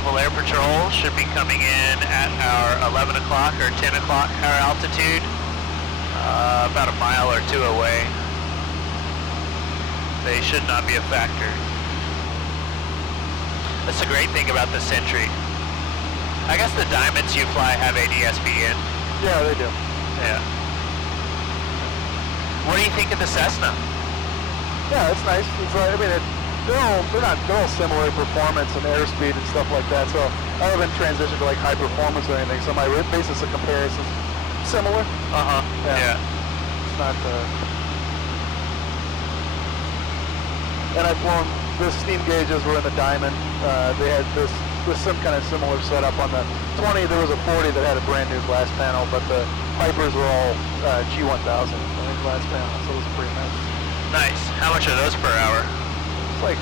Civil Air Patrol should be coming in at our 11 o'clock or 10 o'clock our altitude, about a mile or two away. They should not be a factor. That's a great thing about the Sentry. I guess the Diamonds you fly have ADS-B in. Yeah, they do. Yeah. What do you think of the Cessna? Yeah, it's nice. It's like, I mean, they're all similar performance and airspeed and stuff like that. So I haven't transitioned to like high performance or anything. So my basis of comparison is similar. Yeah. It's not. And I've flown. The steam gauges were in the Diamond. They had this some kind of similar setup on the 20. There was a 40 that had a brand new glass panel, but the Pipers were all G1000 glass panel. So it was pretty nice. Nice. How much are those per hour? It's like,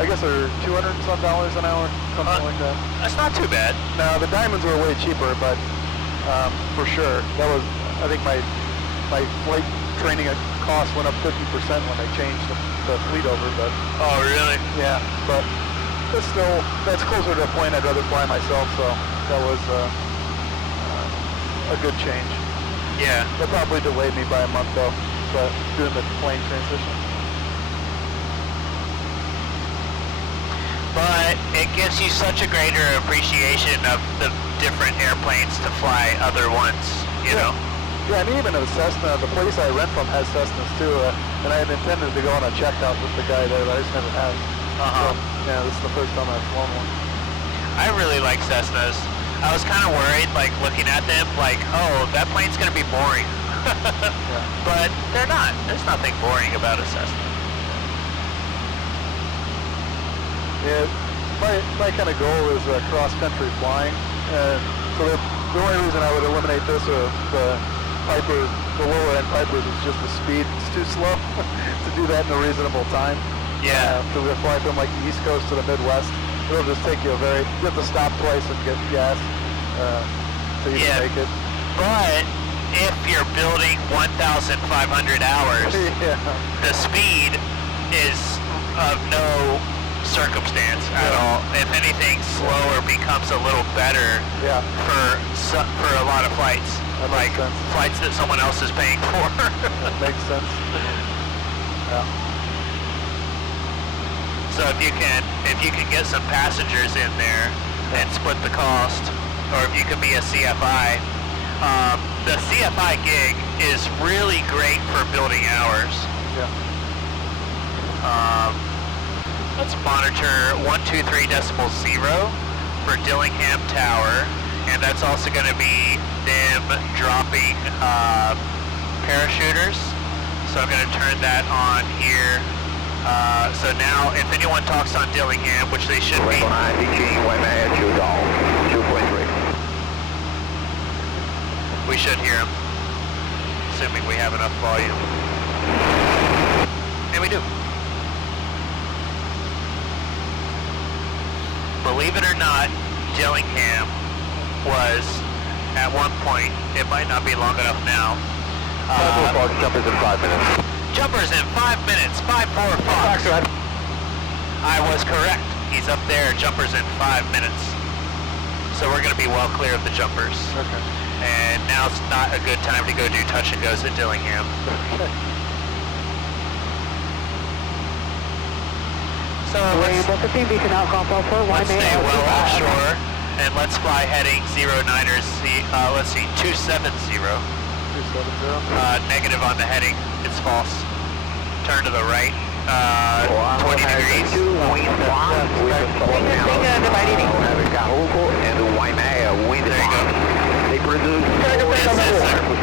I guess they're $200 and some an hour, something like that. That's not too bad. No, the Diamonds were way cheaper, but for sure, that was, I think my flight training cost went up 50% when they changed the fleet over, but. Oh, really? Yeah, but it's still, that's closer to a plane I'd rather fly myself, so that was a good change. Yeah. That probably delayed me by a month though, but doing the plane transition. But it gives you such a greater appreciation of the different airplanes to fly other ones, you know? Yeah, I mean, even a Cessna, the place I rent from has Cessnas too, and I had intended to go on a checkout with the guy there, but I just never have. So, yeah, this is the first time I've flown one. I really like Cessnas. I was kind of worried, like, looking at them, like, oh, that plane's going to be boring. Yeah. But they're not. There's nothing boring about a Cessna. Yeah, my kind of goal is cross-country flying, and so the only reason I would eliminate this or the Piper, the lower-end Pipers, is just the speed. It's too slow to do that in a reasonable time. Yeah. Because we fly from like the East Coast to the Midwest, it'll just take you you have to stop twice and get gas, so you can make it. But if you're building 1,500 hours, the speed is of no circumstance at all. If anything, slower becomes a little better for a lot of flights, like flights that someone else is paying for. That makes sense. Yeah. So if you can get some passengers in there and split the cost, or if you could be a CFI, the CFI gig is really great for building hours. Yeah. Let's monitor 123.0 for Dillingham Tower, and that's also going to be them dropping parachuters. So I'm going to turn that on here. So now, if anyone talks on Dillingham, which they should be. We should hear them, assuming we have enough volume. And we do. Believe it or not, Dillingham was, at one point, it might not be long enough now. Jumpers in 5 minutes. Jumpers in 5 minutes, 5-4 Fox. I was correct. He's up there, jumpers in 5 minutes. So we're going to be well clear of the jumpers. Okay. And now it's not a good time to go do touch and goes at Dillingham. Okay. So let's stay well offshore, and let's fly heading 09ers, let's see, 270. 270. Negative on the heading, it's false. Turn to the right, 20 degrees. There you go.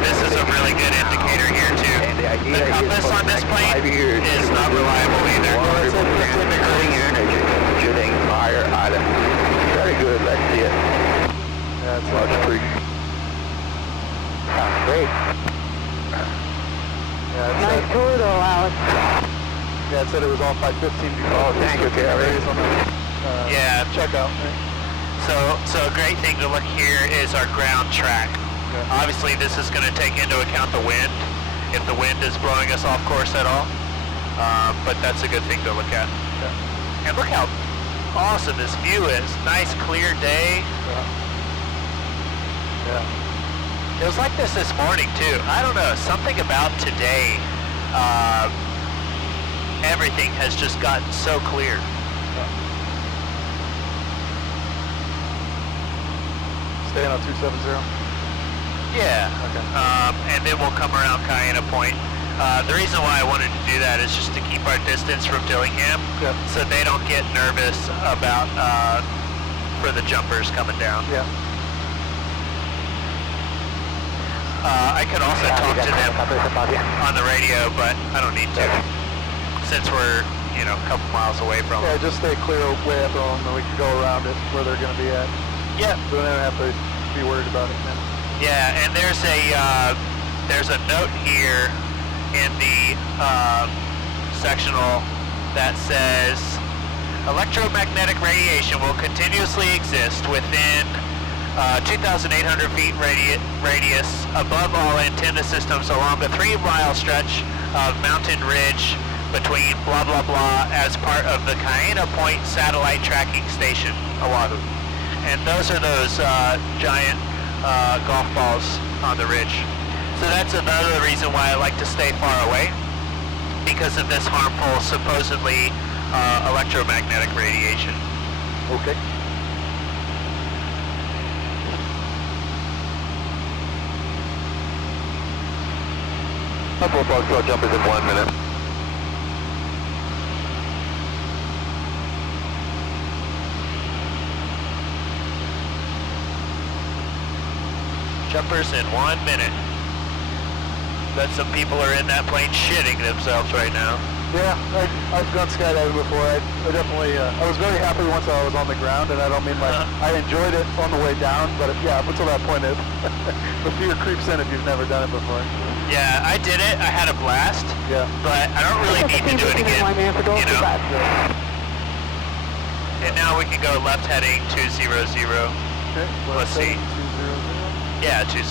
This is a really good indicator here too. The compass on this plane is not reliable either. Shooting fire item. Very good, let's see it. Yeah, it's pretty. That's great. Yeah, nice tour though, Alex. Yeah, it said it was off by 15 before. Oh, thank you, Gary. Yeah. Checkout. Right? So a great thing to look here is our ground track. Yeah. Obviously this is going to take into account the wind, if the wind is blowing us off course at all. But that's a good thing to look at. Yeah. And look how awesome this view is. Nice clear day. Yeah. It was like this morning too. I don't know, something about today, everything has just gotten so clear. Staying on 270? Yeah. Okay. And then we'll come around Cayena Point. The reason why I wanted to do that is just to keep our distance from Dillingham, Yep. so they don't get nervous about for the jumpers coming down. Yeah. I could also talk to them on the radio, but I don't need to, since we're, you know, a couple miles away from them. Yeah, just stay clear way up on them, and we can go around it where they're going to be at. Yeah. So they don't have to be worried about it then. Yeah, and there's a note here in the sectional that says electromagnetic radiation will continuously exist within 2,800 feet radius above all antenna systems along the 3-mile stretch of mountain ridge between blah blah blah as part of the Cayena Point satellite tracking station, Oahu. And those are those giant golf balls on the ridge. So that's another reason why I like to stay far away, because of this harmful, supposedly electromagnetic radiation. Okay. Couple of Foxtrot jumpers in 1 minute. Jumpers in 1 minute. Bet some people are in that plane shitting themselves right now. Yeah, I've done skydiving before. I definitely, I was very happy once I was on the ground, and I don't mean like, I enjoyed it on the way down, but yeah, up until that point, the fear creeps in if you've never done it before. Yeah, I did it. I had a blast. Yeah. But I don't really need to do it again, you know? And now we can go left heading 200. Okay, Let's see. 200. Yeah, 200.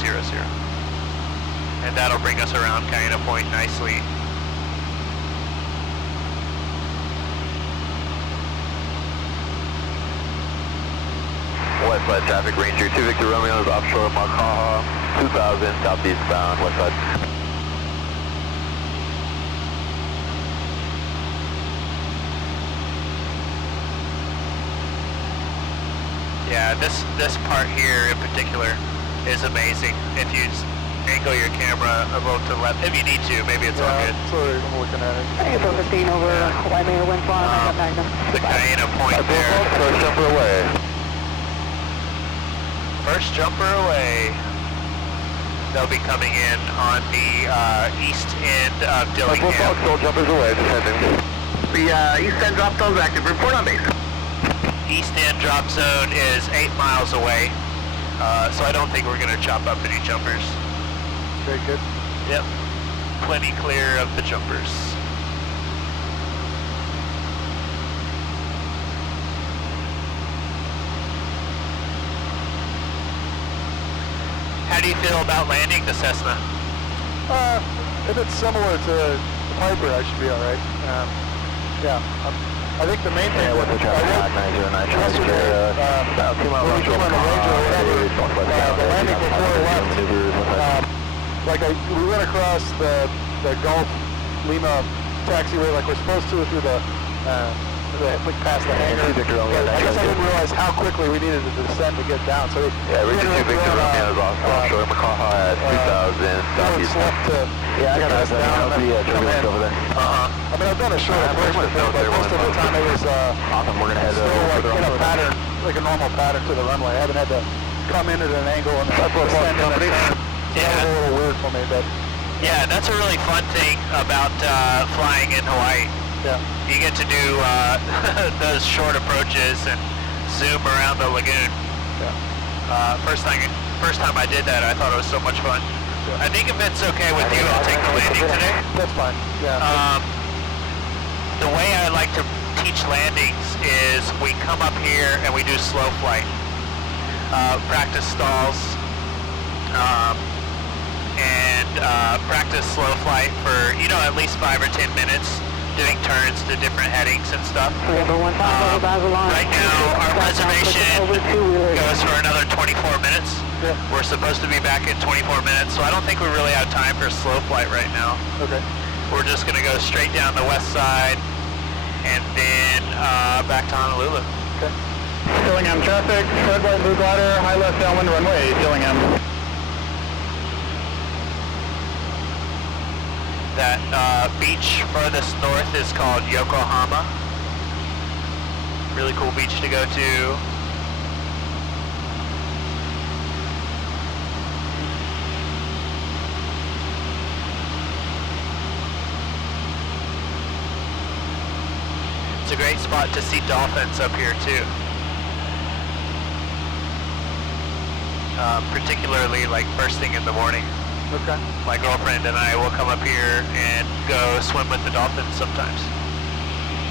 And that'll bring us around Cayena Point nicely. West side traffic, Ranger 2 Victor Romeo's offshore Makaha, 2000 southeast bound, west side. Yeah, this part here in particular is amazing. If you angle your camera a little to the left, if you need to, maybe it's all good. So I'm looking at it. Hey, 15 over Waimea wind farm, Magnum. The Cayena Point there. First jumper away. First jumper away. They'll be coming in on the east end of Dillingham. Foxtrot jumpers away, descending. The east end drop zone's active. Report on base. East end drop zone is 8 miles away, so I don't think we're going to chop up any jumpers. Very good. Yep, plenty clear of the jumpers. How do you feel about landing the Cessna? If it's similar to the Piper, I should be all right. Yeah, I think the main thing was yesterday, when we came on the range or whatever, the landing before we left, we went across the Gulf Lima taxiway like we're supposed to through like past the hangar. I guess I didn't realize how quickly we needed to descend to get down. So Yeah, Ranger 2 Victor Romeo's offshore Makaha at 2000 southeast. Yeah, I got us down. I'll be turbulence over there. I mean, I've done a short approach before, but most of the time it was Awesome, we're gonna head still like further in a on. pattern, like a normal pattern to the runway. I haven't had to come in at an angle and descend in a turn. Yeah. That was a little weird for me, but Yeah, that's a really fun thing about flying in Hawaii. yeah. You get to do those short approaches and zoom around the lagoon. Yeah. First time I did that, I thought it was so much fun. I think if it's okay with you, I'll take the landing today. That's fine. Yeah. The way I like to teach landings is we come up here and we do slow flight. Practice stalls, and practice slow flight for, at least 5 or 10 minutes doing turns to different headings and stuff. November 15 over Babylon. Right now, our reservation goes for another 24 minutes. Yeah. We're supposed to be back in 24 minutes, so I don't think we really have time for a slow flight right now. Okay. We're just going to go straight down the west side and then back to Honolulu. Okay. Dillingham traffic, red, white, blue glider, high left downwind runway, Dillingham. That beach furthest north is called Yokohama. Really cool beach to go to. It's a great spot to see dolphins up here too. Particularly like first thing in the morning. Okay. My girlfriend and I will come up here and go swim with the dolphins sometimes.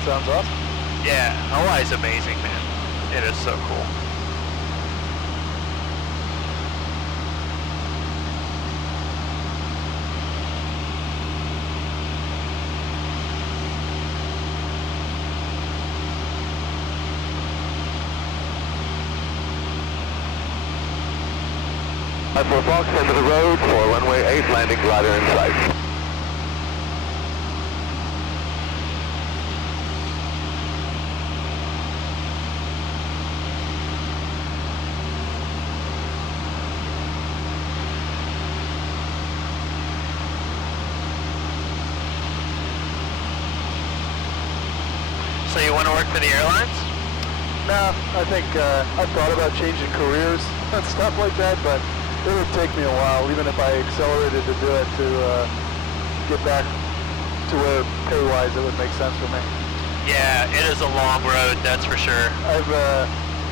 Sounds awesome. Yeah, Hawaii's amazing, man. It is so cool. For Fox, into the road for runway 8, landing glider in sight. So you want to work for the airlines? No, I think I've thought about changing careers and stuff like that, but it would take me a while, even if I accelerated to do it, to get back to where pay-wise it would make sense for me. Yeah, it is a long road, that's for sure. I've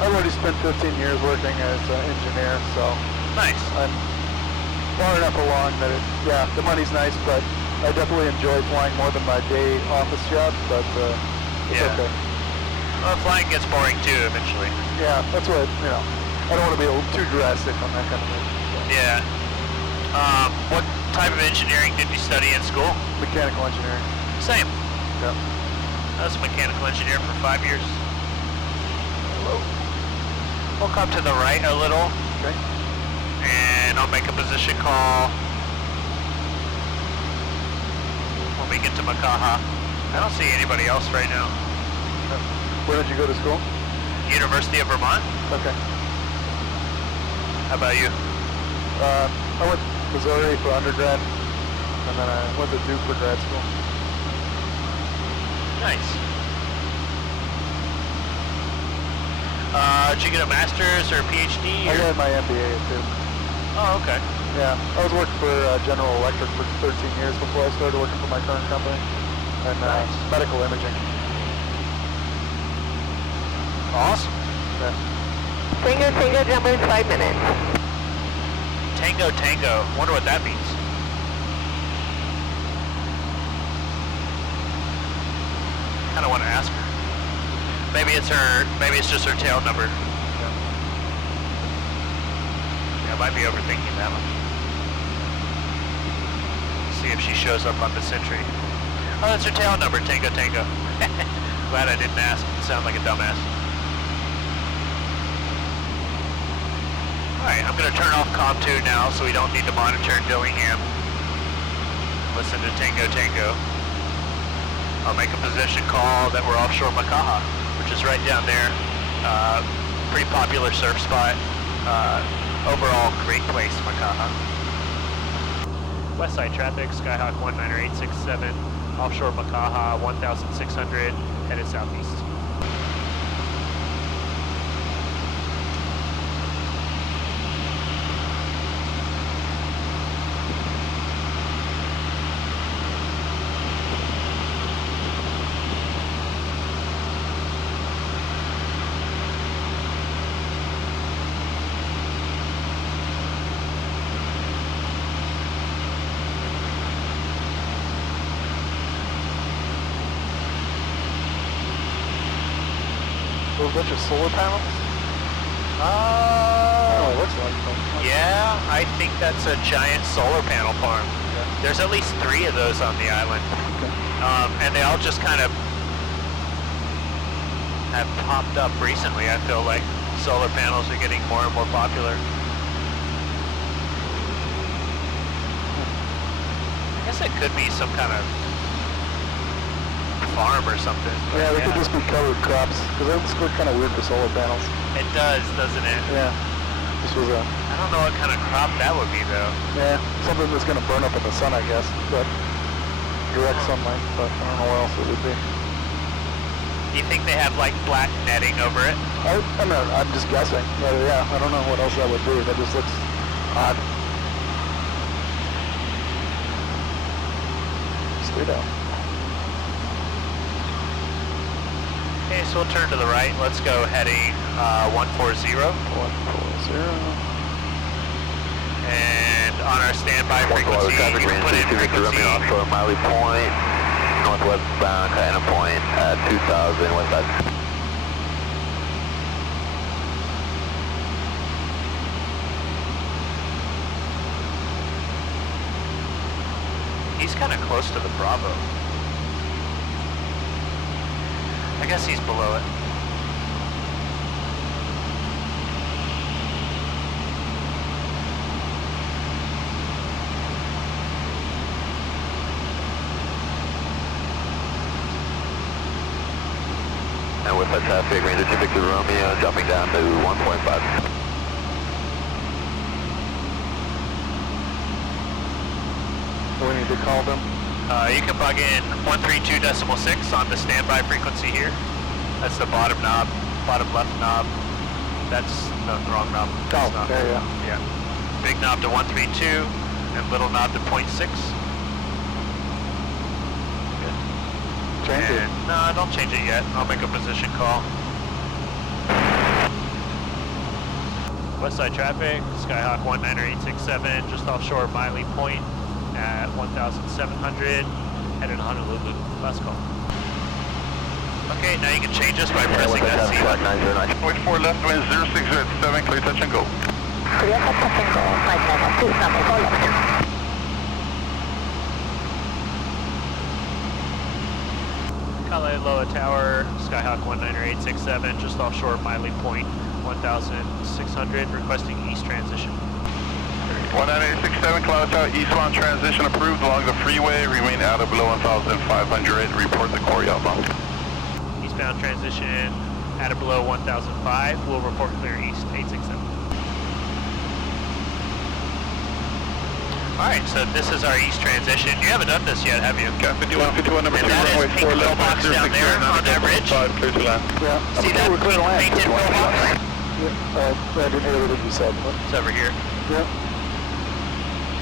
already spent 15 years working as an engineer, so Nice. I'm far enough along that the money's nice, but I definitely enjoy flying more than my day office job, but it's Yeah. okay. Well, flying gets boring too eventually. Yeah, that's what, I don't want to be too drastic on that kind of thing. Yeah. What type of engineering did you study in school? Mechanical engineering. Same. Yeah. I was a mechanical engineer for 5 years. We'll come to the right a little, Okay. and I'll make a position call when we get to Makaha. I don't see anybody else right now. Where did you go to school? University of Vermont? Okay. How about you? I went to Missouri for undergrad, and then I went to Duke for grad school. Nice. Did you get a master's or a PhD? I Or? got my MBA too. Oh, okay. Yeah, I was working for General Electric for 13 years before I started working for my current company, and Nice. medical imaging. Awesome. Yeah. Tango, jumper is 5 minutes. Tango, tango. Wonder what that means. Kind of want to ask her. Maybe it's her. Maybe it's just her tail number. Yeah, I might be overthinking that one. See if she shows up on the Sentry. Oh, that's her tail number. Tango, tango. Glad I didn't ask. Sound like a dumbass. Alright, I'm going to turn off COM 2 now so we don't need to monitor Dillingham. Listen to Tango Tango. I'll make a position call that we're offshore Makaha, which is right down there. Pretty popular surf spot. Overall, great place, Makaha. Westside traffic, Skyhawk 19867, offshore Makaha, 1,600, headed southeast. A bunch of solar panels? Oh, it looks like them. Yeah, I think that's a giant solar panel farm. Yeah. There's at least 3 of those on the island. Okay. And they all just kind of have popped up recently, I feel like. Solar panels are getting more and more popular. I guess it could be some kind of farm or something. Yeah, they could just be covered crops, because that looks kind of weird for solar panels. It does, doesn't it? Yeah. This was a... I don't know what kind of crop that would be, though. Yeah, something that's going to burn up in the sun, I guess, but direct sunlight, but I don't know what else it would be. You think they have, like, black netting over it? I'm just guessing. Yeah, I don't know what else that would be. That just looks odd. Stay down. Okay, so we'll turn to the right. Let's go heading 140. 140. And on our standby frequency, traffic, you can put in Victor frequency. Romeo offshore Miley Point, northwest bound, Cayena Point at 2000 west side. He's kind of close to the Bravo. I guess he's below it. And with that traffic, Ranger 2 Victor Romeo dropping down to 1.5. We need to call them. You can plug in 132.6 on the standby frequency here. That's the bottom knob, bottom left knob. That's no, the wrong knob. That's not, there you go. Yeah. Big knob to 132 and little knob to 0.6. Change it. And, no, don't change it yet. I'll make a position call. Westside traffic, Skyhawk 19867, just offshore Miley Point at 1,700, headed to Honolulu. Last call. Okay, now you can change this by pressing that C button. 909. Wait for left wind 0607, clear touch and go. Clear touch and go, flight level 2, number 4 left. Kalaeloa Tower, Skyhawk 19867, just offshore Miley Point, 1,600, requesting east transition. 19867, Cloud Tower, eastbound transition approved along the freeway, remain out of below 1,500, report the Corey outbound. Eastbound transition at or below 1,005, we'll report clear east 867. Alright, so this is our east transition. You haven't done this yet, have you? Cap 51, number 2, And that runway is 4 pink left, pillbox down there on that ridge. 5, clear to land. Yeah. See that We're clear to land. painted pillbox? Yeah, I didn't hear what you said. But It's over here. yeah.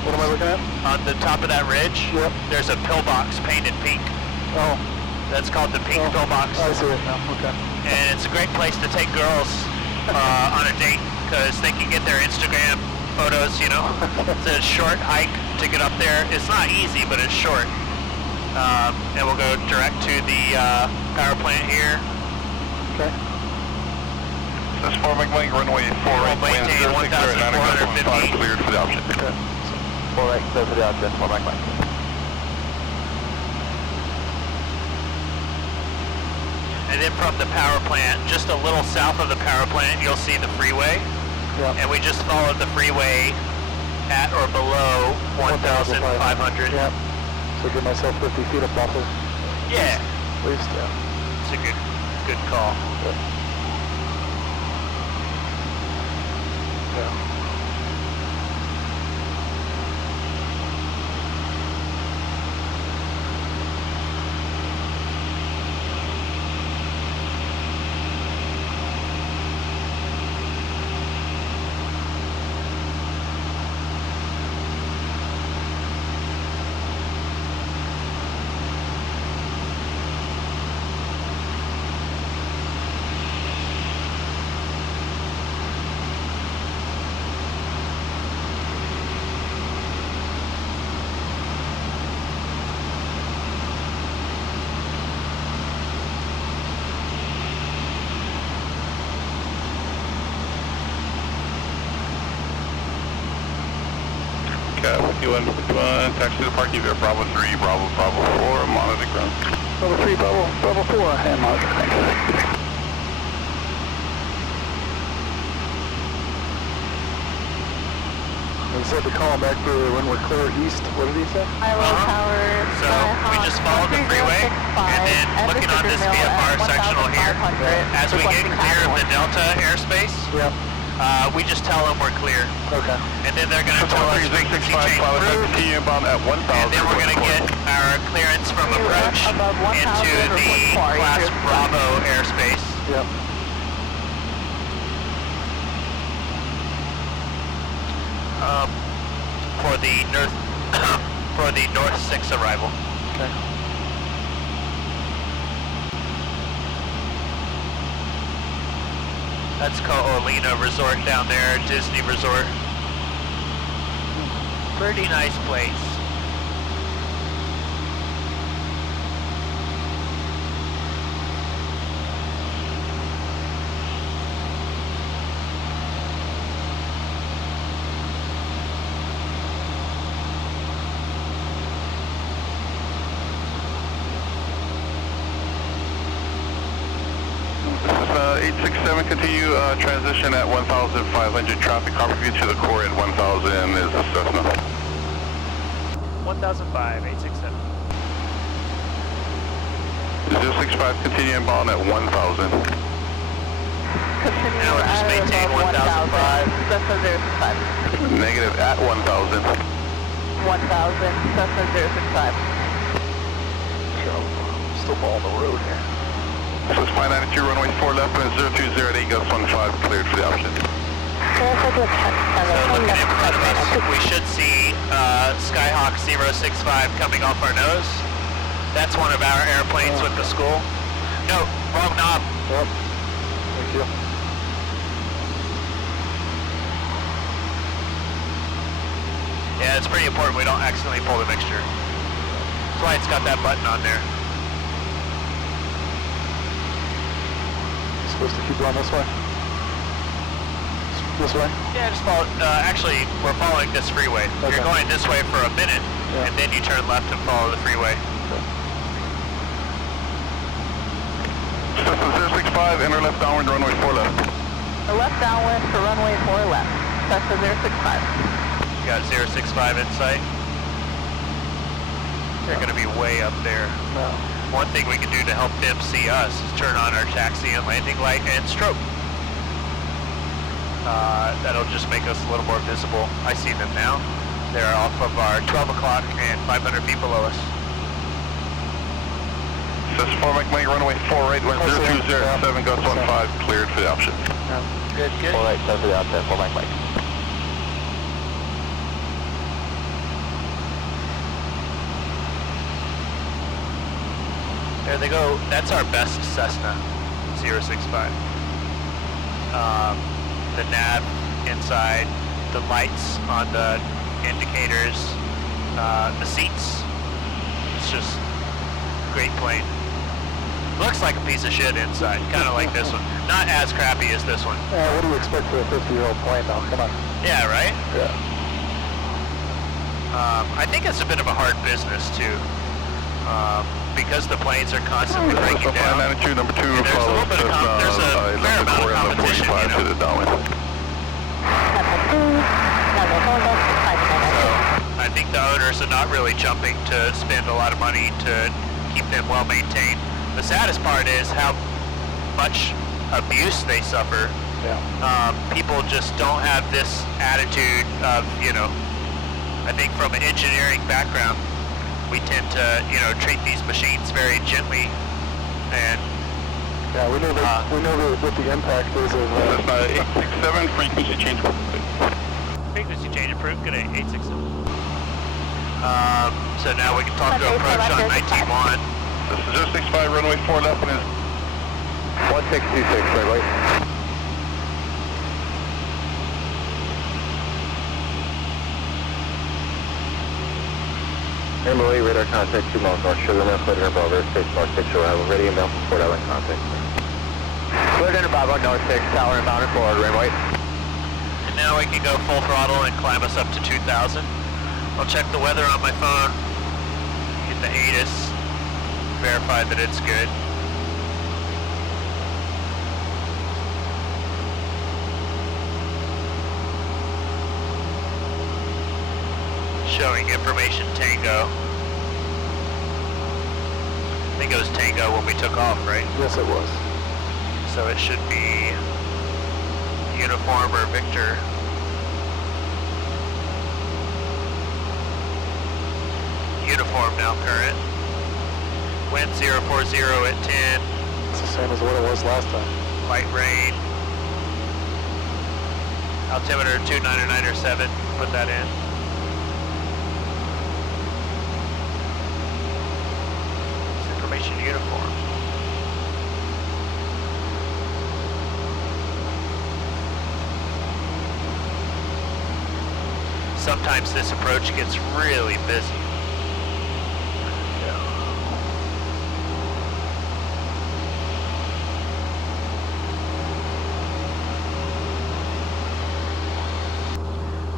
What am I looking at? On the top of that ridge, Yep. there's a pillbox painted pink. Oh. That's called the pink Oh, pillbox. I see it now. Okay. And it's a great place to take girls on a date because they can get their Instagram photos, you know. It's a short hike to get up there. It's not easy, but it's short. And we'll go direct to the power plant here. Okay. This is 4 McLean, runway 4 right, wind maintain 0609, 1,450. cleared for the option. Okay. 4 right, clear for the option, 4 McLean. And then from the power plant, just a little south of the power plant, you'll see the freeway. Yeah. And we just followed the freeway at or below 1,500. Yeah. So give myself 50 feet of buffer. Yeah, At least, yeah. it's a good call. Yeah. 51, taxi to the parking there, Bravo 3, Bravo 4, monitor ground. Bravo 3, Bravo 4, and monitor, thanks. He said to call him back for when we're clear east. What did he say? Iowa Tower. So we just followed the freeway, and then looking on this VFR sectional here, as we get clear of the Delta airspace, Yeah. we just tell them we're clear. Okay. And then they're going to tell us frequency change approved, continue inbound at 1,000. and then we're going to get our clearance from approach into the Class Bravo airspace. Yep. For the North 6 arrival. Okay. That's Ko'olina Resort down there, Disney Resort. Pretty nice place. This is 867, continue transition at 1,500, traffic copy to the core at 1,000 is a Cessna. 1005, 867. 065, continue inbound at 1,000. Continue Now we'll just maintain 1005. Cessna 065. Negative at 1,000. 1000, Cessna 065. Still ball on the road here. So it's 592, runway 4 left, and 0208, Gus 15, cleared for the option. So looking in front of us, we should see Skyhawk 065 coming off our nose. That's one of our airplanes with the school. No, wrong knob. Yep. Thank you. Yeah, it's pretty important we don't accidentally pull the mixture. That's why it's got that button on there. Supposed to keep going this way? This way? Yeah, just follow. Actually, we're following this freeway. Okay. You're going this way for a minute, and then you turn left and follow the freeway. Cessna 065, enter left downwind, runway 4 left. Left downwind for runway 4 left. Cessna 065. Got 065 in sight. They're going to be way up there. No. One thing we can do to help them see us is turn on our taxi and landing light and strobe. That'll just make us a little more visible. I see them now. They're off of our 12 o'clock and 500 feet below us. Cessna 4 Mike Mike, runway 4 right, wind 0207, Gus 15, cleared for the option. Good, good. 4 right, 7 for the option, 4 Mike Mike. There they go. That's our best Cessna 065. The nav inside, the lights on the indicators, the seats. It's just a great plane. Looks like a piece of shit inside, kind of like this one. Not as crappy as this one. Yeah, what do you expect for a 50-year-old plane though? Come on. Yeah, right? Yeah. I think it's a bit of a hard business too. Because the planes are constantly breaking down. Attitude number 2, there's a little bit of there's a fair amount of competition, you know? to the downwind. So I think the owners are not really jumping to spend a lot of money to keep them well maintained. The saddest part is how much abuse they suffer. Yeah. People just don't have this attitude of, you know, I think from an engineering background, we tend to, you know, treat these machines very gently, and Yeah, we know what the impact is of. Cessna 867, frequency change. frequency change approved. Good 867. So now we can talk to approach on 19-1. This is 065, runway 4 left, and is 1626, right, right. Emily, radar contact 2 miles north, Sugar Mill, cleared in Bravo, Station North 6, Oahu, ready inbound from Fort Island contact. Cleared in Bravo, North 6, tower inbound and forward, rim white. And now we can go full throttle and climb us up to 2,000. I'll check the weather on my phone. Get the ATIS. Verify that it's good. Showing information Tango. I think it was Tango when we took off, right? Yes, it was. So it should be Uniform or Victor. Uniform now current. Wind 040 at 10. It's the same as what it was last time. Light rain. Altimeter 299.7. Put that in. Information uniform. Sometimes this approach gets really busy.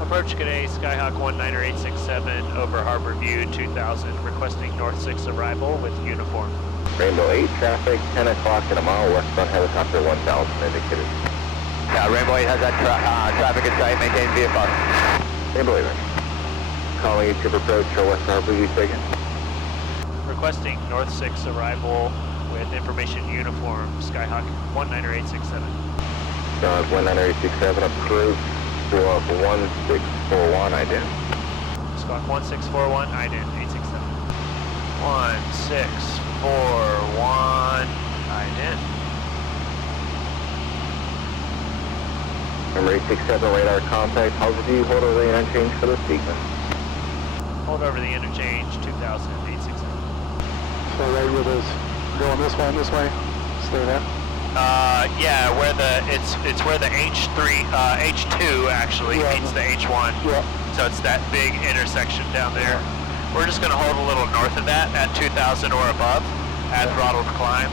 Approach today, Skyhawk 19867 over Harbor View 2000, requesting North 6 arrival with uniform. Rainbow 8 traffic, 10 o'clock in a mile westbound helicopter 1000 indicated. Yeah, Rainbow 8 has that traffic in sight, maintain VFR. Rainbow 8, calling you to approach west Harbor View taken. Requesting North 6 arrival with information uniform, Skyhawk 19867. Skyhawk 19867 approach. 1641 ident. Squawk 1641, ident 867. 1641, ident. Number 867 radar contact. How did you hold over the interchange for the sequence? Hold over the interchange 2000, 867. So right with us going this way and this way. Stay there. Yeah, where it's where the H2 actually meets the H1. Yeah. So it's that big intersection down there. We're just going to hold a little north of that at 2000 or above, add throttle to climb.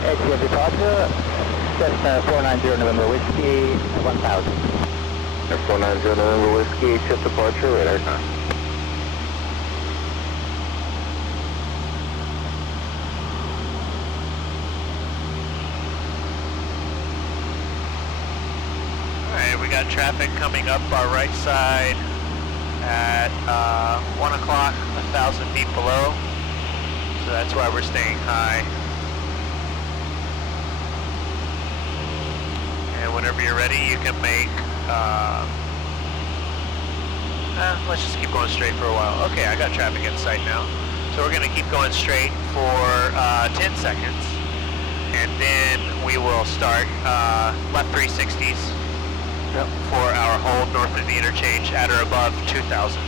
Exit departure, Cessna 490 November Whiskey, 1000. 490 November Whiskey, shift departure, radar time. Alright, we got traffic coming up our right side at 1 o'clock, 1,000 feet below. So that's why we're staying high. And whenever you're ready, you can make, let's just keep going straight for a while. Okay, I got traffic in sight now. So we're going to keep going straight for 10 seconds. And then we will start left 360s for our hold north of the interchange at or above 2000.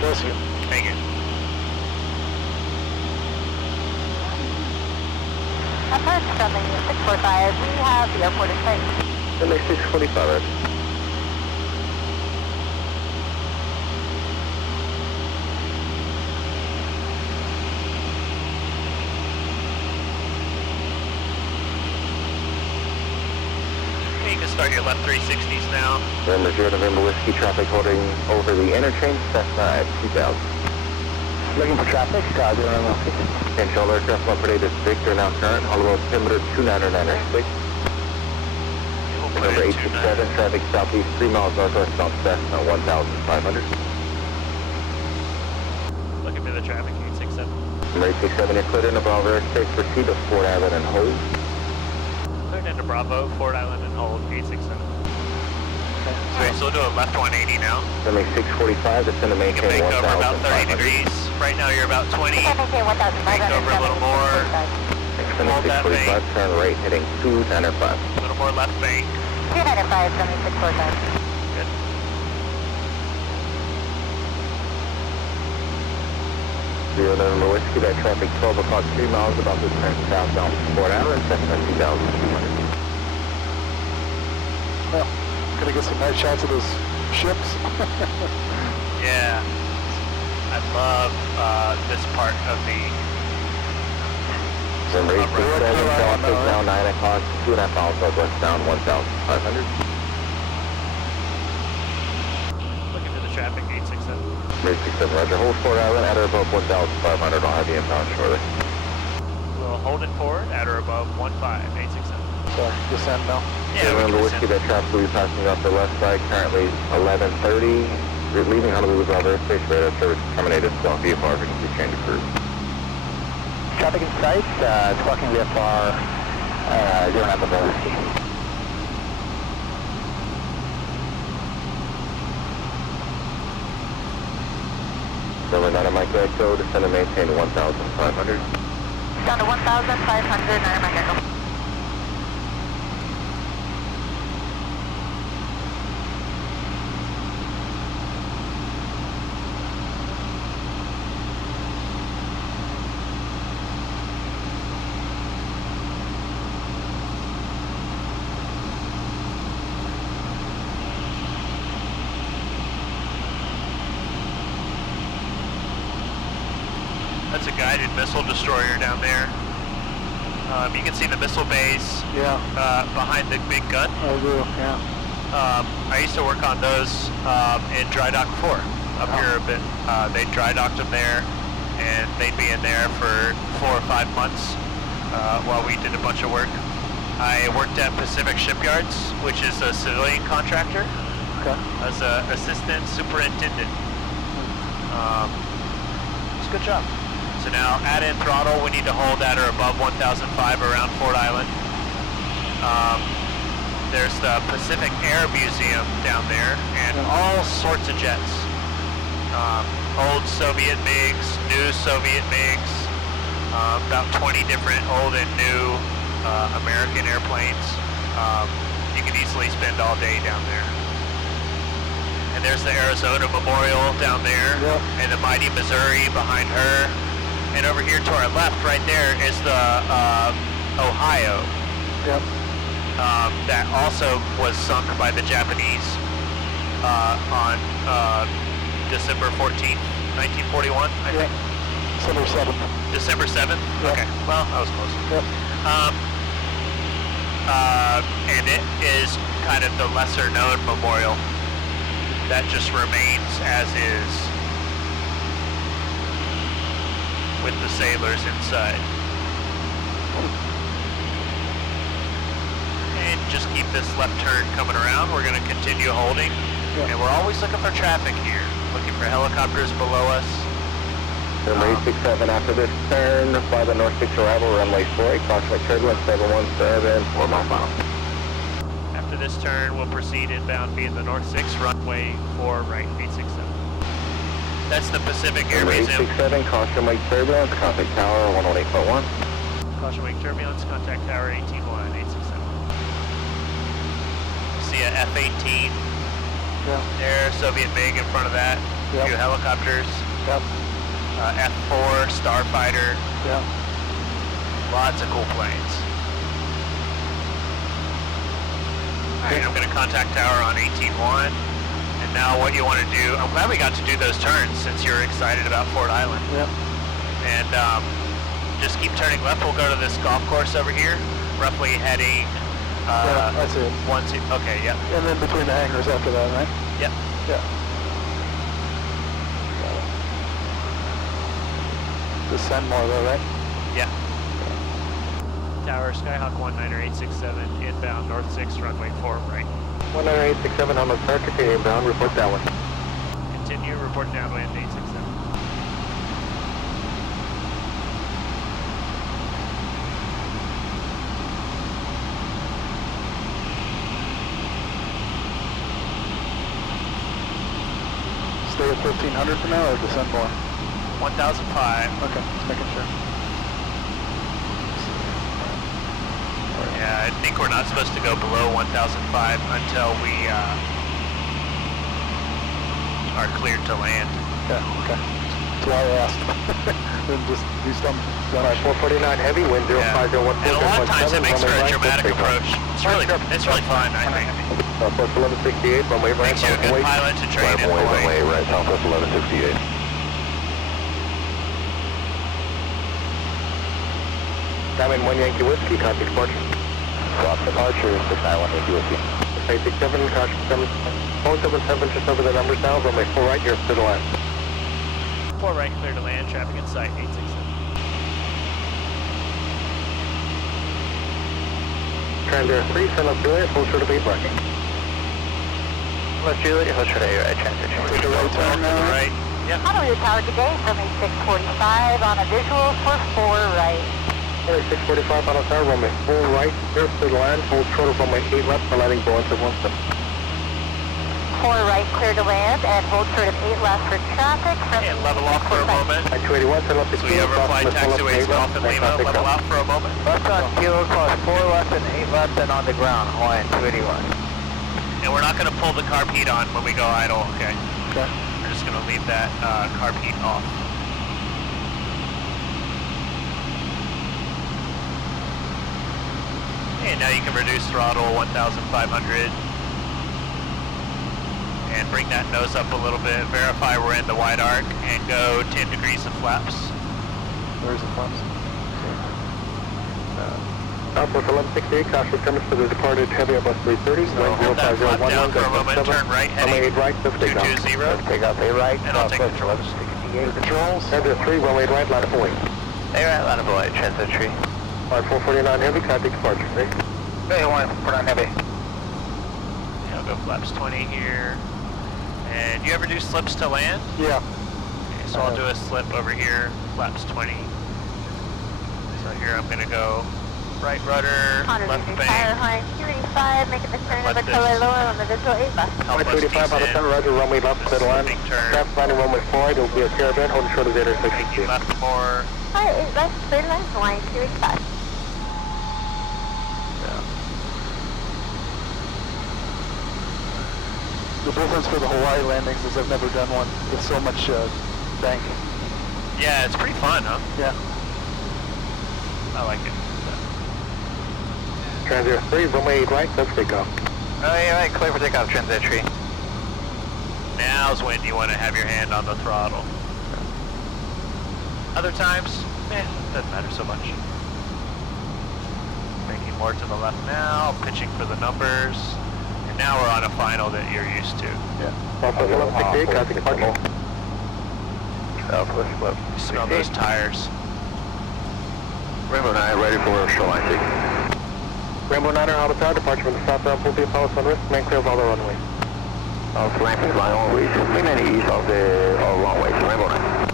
Bless you. Thank you. Approach from the 645, we have the airport in sight. Number 645, right? You can start your left 360s now. November 0 November Whiskey traffic holding over the interchange, Cessna at 2000. Looking for traffic, November Whiskey. Control aircraft operated Victor now current, all about altimeter 299.6. Number 867, traffic southeast 3 miles northwest on Cessna 1500. Looking for the traffic, 867. Number 867, you're cleared into Bravo airspace, proceed to Fort Island and hold. Cleared into Bravo, Fort Island and hold, 867. Sweet, so we'll do a left 180 now. Number 645, descend to You can maintain make over about 30 1,500. degrees. Right now you're about 20. You can maintain 1,500. Make over a little more. Extend Hold that 645, turn right, heading 295. A little more left bank. 295 from the 645. Good. Zero November Whiskey, that traffic 12 o'clock 3 miles about to turn southbound to Fort Island, Cessna 2200. Well, gonna get some nice shots of those ships. Yeah. I love this part of the November 867, traffic now 9 o'clock, 2.5 miles southwestbound, 1,500. looking for the traffic, 867. Number 867, roger, hold Fort Island at or above 1,500, I'll have you inbound shortly. We'll hold it forward at or above 15867. Sorry, descend now. Yeah, we November can Whiskey, descend. that traffic will be passing off the left side, currently 11:30. We're leaving Honolulu Ground Airspace, radar service terminated, so VFR frequency change approved. Traffic in sight, clocking VFR 0 November Whiskey. November 9 Mike Echo, descend and maintain 1,500. Down to 1,500, 9 Mike Echo. That's a guided missile destroyer down there. You can see the missile bays Yeah, behind the big gun. I do, yeah. I used to work on those in dry dock before, up here a bit. They dry docked them there, and they'd be in there for 4 or 5 months while we did a bunch of work. I worked at Pacific Shipyards, which is a civilian contractor, Okay. as an assistant superintendent. It's a good job. So now add in throttle, we need to hold at or above 1,005 around Fort Island. There's the Pacific Air Museum down there and all sorts of jets. Old Soviet MiGs, new Soviet MiGs, about 20 different old and new American airplanes. You can easily spend all day down there. And there's the Arizona Memorial down there, Yep. and the mighty Missouri behind her. And over here to our left, right there, is the Ohio. Yep. That also was sunk by the Japanese on December 14th, 1941, I think. December 7th. December 7th? Yep. Okay, well, I was close. Yep. And it is kind of the lesser known memorial that just remains as is with the sailors inside. And just keep this left turn coming around. We're going to continue holding. Yeah. And we're always looking for traffic here. Looking for helicopters below us. Number 867, after this turn, fly the North 6 arrival, runway 48, approximate turbulence 717, 4 mile final. After this turn, we'll proceed inbound via the North 6, runway 4 right, 867. That's the Pacific Air Number Museum. 867, caution wake turbulence, contact tower 118.1. Caution wake turbulence, contact tower 18-1, 867. See a F-18 Yeah. there, Soviet MiG in front of that. Yep. 2 helicopters. Yep. F-4, Starfighter. Yeah. Lots of cool planes. Alright, I'm going to contact tower on 18-1. And now what you want to do, I'm glad we got to do those turns since you're excited about Fort Island. Yep. And just keep turning left. We'll go to this golf course over here, roughly heading Yeah, that's it. 1, 2, okay, yep. And then between the hangars after that, right? Yep. Yeah. Descend more though, right? Yeah. Tower, Skyhawk 19867, inbound, North 6, runway 4, right. 19867, on the start, continue inbound, report that one. Continue, report downwind, 867. Stay at 1500 for now or descend more? 1005. Okay, just making sure. Yeah, I think we're not supposed to go below 1005 until we are cleared to land. Yeah, okay. That's why I asked. Then just do some. 449 heavy, wind 05014. And a lot of times it makes for a dramatic approach. It's really fun, I think. Southwest 1168, runway right. Makes you a good pilot to train in Hawaii. right, Southwest 1168. Diamond 1 Yankee Whiskey, copy departure. Stop departure, 691 Yankee Whiskey. 867, caution 777, just over the numbers now, runway 4 right, you're clear to land. 4 right, clear to land, traffic in sight, 867. Transair 3, send up Juliet, hold short of 8 right. Left Juliet, hold short of 8 right, transition. Take the right turn now. Right. Yep. Honolulu Tower, good day, from 645 on a visual for 4 right. 645 on a tower, runway 4 right, clear to land, hold short of runway 8 left, for landing Boeing 717. 4 right, clear to land, and hold short of 8 left for traffic. And level off for a moment. 281, set up the So we overfly taxiways off in Lima, level out for a moment. Left on kilo, cross 4 left and 8 left and on the ground, Hawaiian 281. And we're not going to pull the carb heat on when we go idle, okay? Okay. We're just going to leave that carb heat off. And now you can reduce throttle 1,500. And bring that nose up a little bit. Verify we're in the wide arc and go 10 degrees of flaps. Where's the flaps? Southwest 1168, caution returns for the departed heavy Airbus 330. So hold that flap down for a moment, turn right heading 220. Take off 8 right, And I'll take controls. Controls. Transit 3, runway right, line of away. 8 right, line of away, transit 3. 449 heavy, contact departure. Hey, Hawaiian 449 heavy. Yeah, I'll go flaps 20 here. And you ever do slips to land? Yeah. Okay, so I'll do a slip over here, flaps 20. So here I'm going to go right rudder, left bank. Hawaiian 285, making the turn of Let the color this- lower on the visual 8 left. Help us 285 on the descend. tower, roger, runway left, clear to land. Big turn. Left landing runway 4 right, it will be a caravan, holding short of 806. Making left more. Alright, 8 left, clear to land, Hawaiian 285. The difference for the Hawaii landings is I've never done one with so much bank. Yeah, it's pretty fun, huh? Yeah. I like it. Transit 3, runway 8 right, let's take off. Oh, 8 right, clear for takeoff, transit 3. Now's when you want to have your hand on the throttle. Other times, doesn't matter so much. Making more to the left now, pitching for the numbers. And now we're on a final that you're used to. Yeah. Southwest 1168, contact departure. Southwest Smell those tires. Rainbow 9, ready for shoreline take. Rainbow 9er, out of tower, departure from the southbound, full Apollo Sunrise, man clear of all the runways. Flanking line only, 390 east of the runways, Rainbow 9.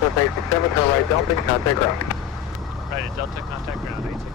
So 867, turn right Delta, contact ground. Right at Delta, contact ground, 867.